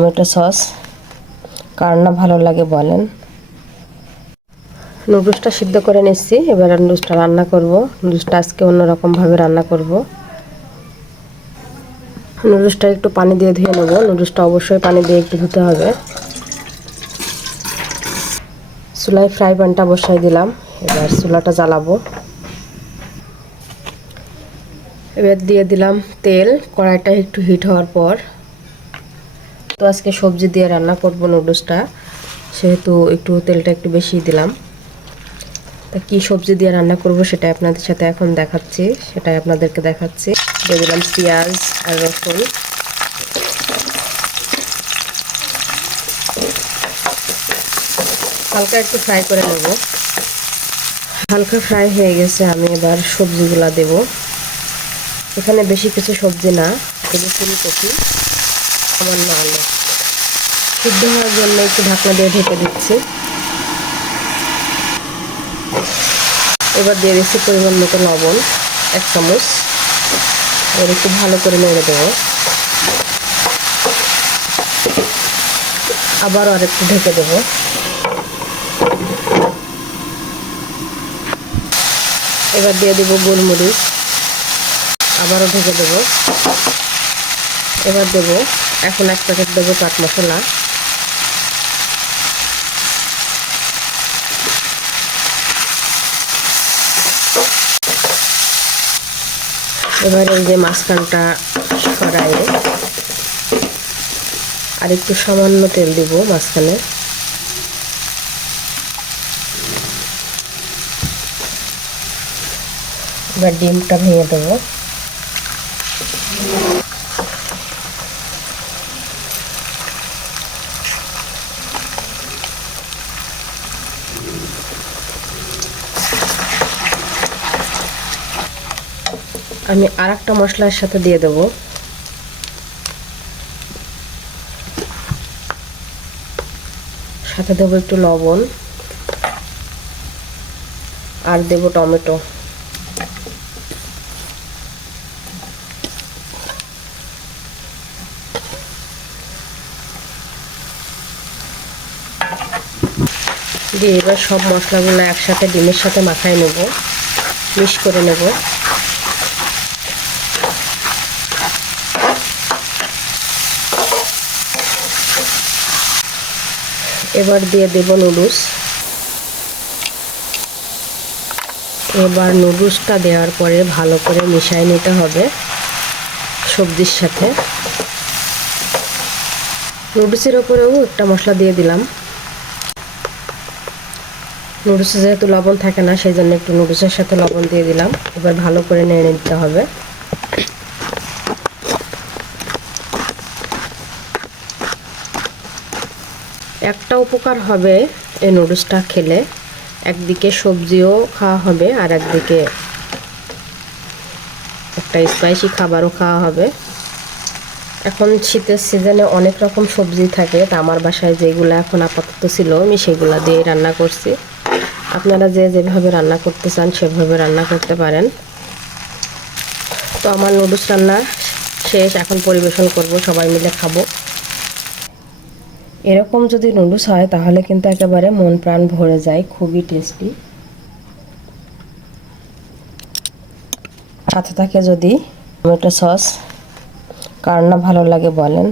Tomato sauce কার না ভালো লাগে বলেন। নুডলসটা সিদ্ধ করে নিচ্ছি, এবার নুডলসটা রান্না করব। নুডলসটা আজকে অন্যরকম ভাবে রান্না করব। নুডলসটা একটু পানি দিয়ে ধুয়ে নেব। নুডলসটা অবশ্যই পানি দিয়ে একটু ধুতে হবে। চুলায় ফ্রাই প্যানটা বসাই দিলাম, এবার চুলাটা জ্বালাবো। এবার দিয়ে দিলাম তেল। কড়াইটা একটু হিট হওয়ার পর, তো আজকে সবজি দিয়ে রান্না করব নুডলসটা, সেহেতু একটু তেলটা একটু বেশি দিলাম। তা কী সবজি দিয়ে রান্না করব সেটা আপনাদের সাথে এখন দেখাচ্ছি, সেটাই আপনাদেরকে দেখাচ্ছি। দিয়ে দিলাম পেঁয়াজ আর রসুন। হালকা একটু ফ্রাই করে নেব। হালকা ফ্রাই হয়ে গেছে, আমি এবার সবজিগুলা দেব। এখানে বেশি কিছু সবজি না, শুধু ফুলকপি, সামান্য আলু। সিদ্ধ হওয়ার জন্য একটু ঢাকনা দিয়ে ঢেকে দিচ্ছি। এবার দিয়ে দিচ্ছি পরিমাণ মতো লবণ, 1 চামচ। এবার একটু ভালো করে নেড়ে দেবো। আবারও আরেকটু ঢেকে দেবো। এবার দিয়ে দেবো গোলমরিচ, আবারও ঢেকে দেবো। এবার দেবো, এখন 1 প্যাকেট দেবো চাট মশলা। এবার এই যে মাঝখানটা সরায়ে আর একটু সামান্য তেল দিব মাঝখানে। এবার ডিমটা ভেঙে দেবো। আমি আরেকটা মশলার সাথে দিয়ে দেব। সাথে দেবো একটু লবণ আর দেব টমেটো। দিয়ে এবার সব মশলাগুলো একসাথে ডিমের সাথে মাখায় নেব, মিক্স করে নেব। এবার দিয়ে দেব নুডলস। এবার নুডলসটা দেওয়ার পরে ভালো করে মিশিয়ে নিতে হবে সবজির সাথে। নুডলসের ওপরেও একটা মশলা দিয়ে দিলাম। নুডলসে যেহেতু লবণ থাকে না, সেই জন্য একটু নুডলসের সাথে লবণ দিয়ে দিলাম। এবার ভালো করে নেড়ে নিতে হবে। একটা উপকার হবে এই নুডলসটা খেলে, একদিকে সবজিও খাওয়া হবে আর একদিকে একটা স্পাইসি খাবারও খাওয়া হবে। এখন শীতের সিজনে অনেক রকম সবজি থাকে, তা আমার বাসায় যেগুলো এখন আপাতত ছিল আমি সেগুলো দিয়ে রান্না করছি। আপনারা যে যেভাবে রান্না করতে চান সেভাবে রান্না করতে পারেন। তো আমার নুডলস রান্না শেষ, এখন পরিবেশন করব, সবাই মিলে খাবো। এরকম যদি নুডলস হয় তাহলে কিন্তু একেবারে মন প্রাণ ভরে যায়, খুবই টেস্টি। সাথে থাকে যদি টমেটো সস, কার না ভালো লাগে বলেন।